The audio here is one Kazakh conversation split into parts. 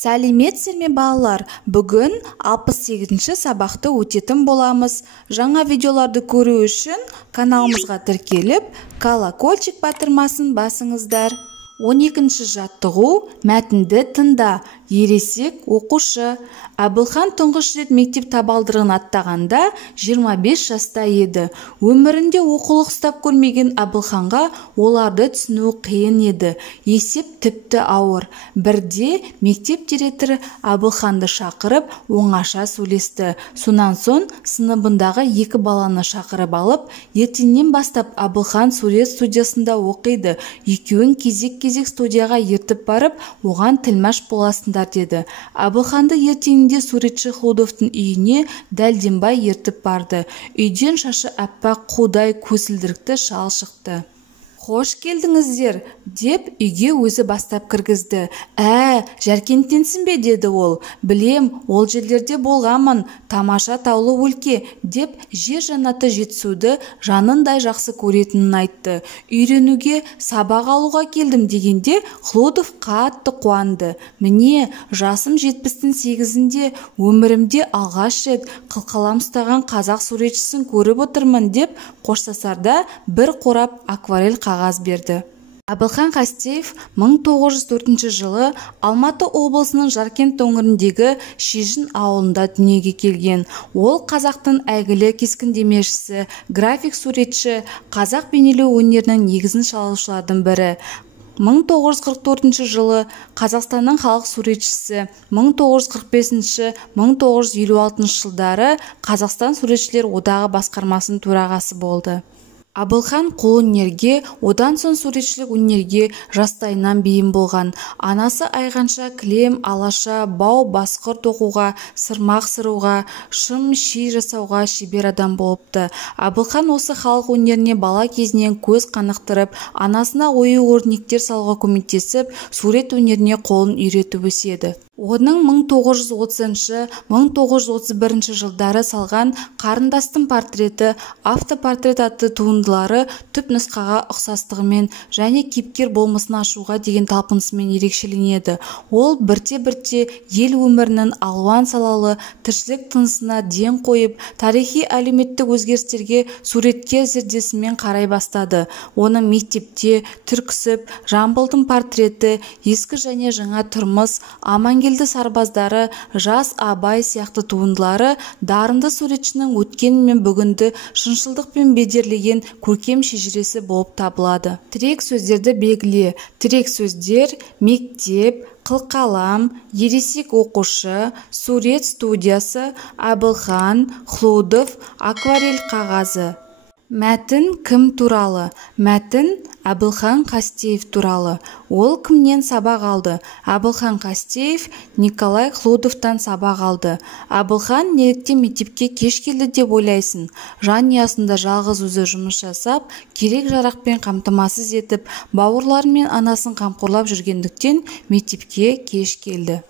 Сәлеметсіздер ме балалар? Бүгін 68-ші сабақты өтетін боламыз. Жаңа видеоларды көру үшін каналымызға тіркеліп, колокольчик батырмасын басыңыздар. 12-ші жаттығу: мәтінді тыңда. Ересек оқушы. Әбілхан тұңғыш рет мектеп табалдырығын аттағанда 25 жаста еді. Өмірінде оқулық ұстап көрмеген Әбілханға оларды түсіну қиын еді. Есеп тіпті ауыр. Бірде мектеп директоры Әбілханды шақырып, оңаша сөйлесті. Сонан соң сыныбындағы екі баланы шақырып алып, ертеңнен бастап Әбілхан сурет студиясында оқиды. Екеуін кезек-кезек студияға ертіп барып, оған тілмаш боласыңдар деді. Әбілханды ертеңінде суретші Хлудовтың үйіне Дәлденбай ертіп барды. Үйден шашы аппақ қудай көсілдірікті шал шықты. «Қош келдіңіздер», деп үйге өзі бастап кіргізді. Жәркенттенсің бе?» деді ол. «Білем, ол жерлерде болғамын, тамаша таулы өлке», деп жер жаннаты жетісуды жанындай жақсы көретінін айтты. «Үйренуге, сабақ алуға келдім» дегенде Хлудов қатты қуанды. «Міне, жасым 78-інде, өмірімде алғаш рет қылқалам ұстаған қазақ суретшісін көріп отырмын» деп қоштасарда бір қорап акварель қағаз берді. Әбілхан Қастеев 1904 жылы Алматы облысының Жаркент өңіріндегі Шежін ауылында дүниеге келген. Ол қазақтың әйгілі кескіндемешісі, график суретші, қазақ бейнелеу өнерінің негізін салушылардың бірі. 1944 жылы Қазақстанның халық суретшісі, 1945-1956 жылдары Қазақстан суретшілер одағы басқармасының төрағасы болды. Әбілхан қолөнерге, одан соң суретшілік өнерге жастайынан бейім болған. Анасы айғанша, кілем, алаша, бау, басқыр тоқуға, сырмақ сыруға, шым, ши жасауға шебер адам болыпты. Әбілхан осы халық өнеріне бала кезінен көз қанықтырып, анасына ою-өрнектер салуға көмектесіп, сурет өнеріне қолын үйретіп өседі. Оның 1930-1931 жылдары салған «Қарындастың портреті», «Автопортрет» атты туындылары түп нұсқаға ұқсастығымен және кейіпкер болмысын ашуға деген талпынысымен ерекшеленеді. Ол бірте-бірте ел өмірінің алуан салалы тіршілік тынысына ден қойып, тарихи әлеуметтік өзгерістерге суреткер зердесімен қарай бастады. Оның мектепте, Түрксіб, Жамбылдың портреті, Ескі және жаңа тұрмыс, Амангелді сарбаздары, Жас Абай сияқты туындылары дарынды суретшінің өткен мен бүгінді шыншылдықпен бедерлеген көркем шежіресі болып табылады. Тірек сөздерді белгіле. Тірек сөздер: мектеп, қылқалам, ересек оқушы, сурет студиясы, Әбілхан, Хлудов, акварель қағазы. Мәтін кім туралы? Мәтін Әбілхан Қастеев туралы. Ол кімнен сабақ алды? Әбілхан Қастеев Николай Хлудовтан сабақ алды. Әбілхан неліктен мектепке кеш келді деп ойлайсың? Жанұясында жалғыз өзі жұмыс жасап, керек жарақпен қамтамасыз етіп, бауырлары мен анасын қамқорлап жүргендіктен мектепке кеш келді.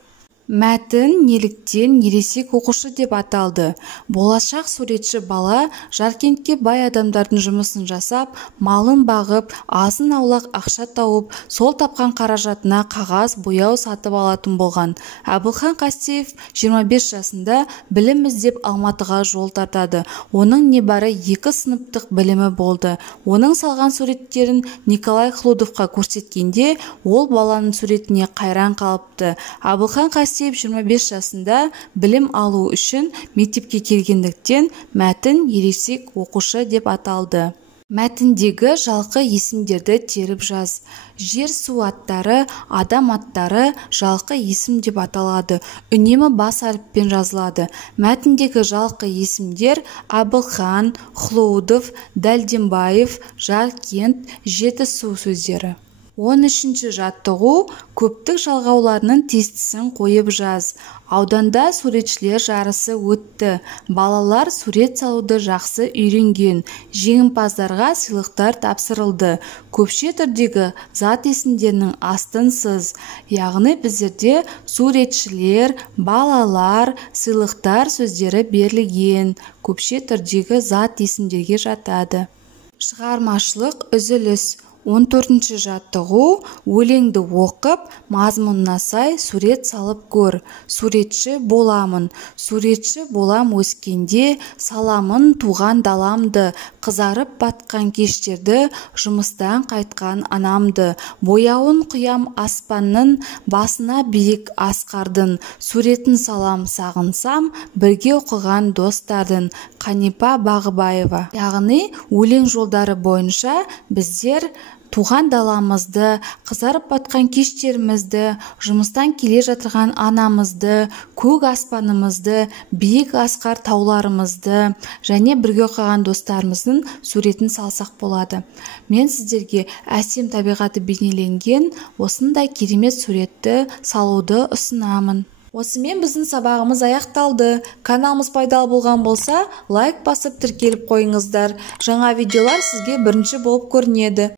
Мәтін неліктен ересек оқушы деп аталды? Болашақ суретші бала Жаркентке бай адамдардың жұмысын жасап, малын бағып, азын аулақ ақша тауып, сол тапқан қаражатына қағаз, бояу сатып алатын болған. Әбілхан Қастеев 25 жасында білім іздеп Алматыға жол тартады. Оның небәрі 2 сыныптық білімі болды. Оның салған суреттерін Николай Хлудовқа көрсеткенде, ол баланың суретіне қайран қалыпты. Әбілхан Қастеев 25 жасында білім алу үшін мектепке келгендіктен мәтін ересек оқушы деп аталды. Мәтіндегі жалқы есімдерді теріп жаз. Жер, су аттары, адам аттары жалқы есім деп аталады. Үнемі бас әріппен жазылады. Мәтіндегі жалқы есімдер: Әбілхан, Хлудов, Дәлденбаев, Жаркент, Жетісу сөздері. 13-ші жаттығу: көптік жалғауларының тестісін қойып жаз. Ауданда суретшілер жарысы өтті. Балалар сурет салуды жақсы үйренген. Жеңімпаздарға сыйлықтар тапсырылды. Көпше түрдегі зат есімдерінің астынсыз. Яғни біздерде суретшілер, балалар, сыйлықтар сөздері берілген. Көпше түрдегі зат есімдерге жатады. Шығармашылық үзіліс. 14-ші жаттығу: өлеңді оқып, мазмұнына сай сурет салып көр. Суретші боламын. Суретші болам өскенде, саламын туған даламды, қызарып батқан кештерді, жұмыстан қайтқан анамды. Бояуын құям аспанның, басына биік асқардың, суретін салам сағынсам, бірге оқыған достардың. Қанипа Бағыбаева. Яғни, өлең жолдары бойынша біздер туған даламызды, қызарып батқан кештерімізді, жұмыстан келе жатырған анамызды, көк аспанымызды, биік асқар тауларымызды және бірге оқыған достарымыздың суретін салсақ болады. Мен сіздерге әсем табиғаты бейнеленген осындай керемет суретті салуды ұсынамын. Осымен біздің сабағымыз аяқталды. Каналымыз пайдалы болған болса, лайк басып тіркеліп қойыңыздар. Жаңа видеолар сізге бірінші болып көрінеді.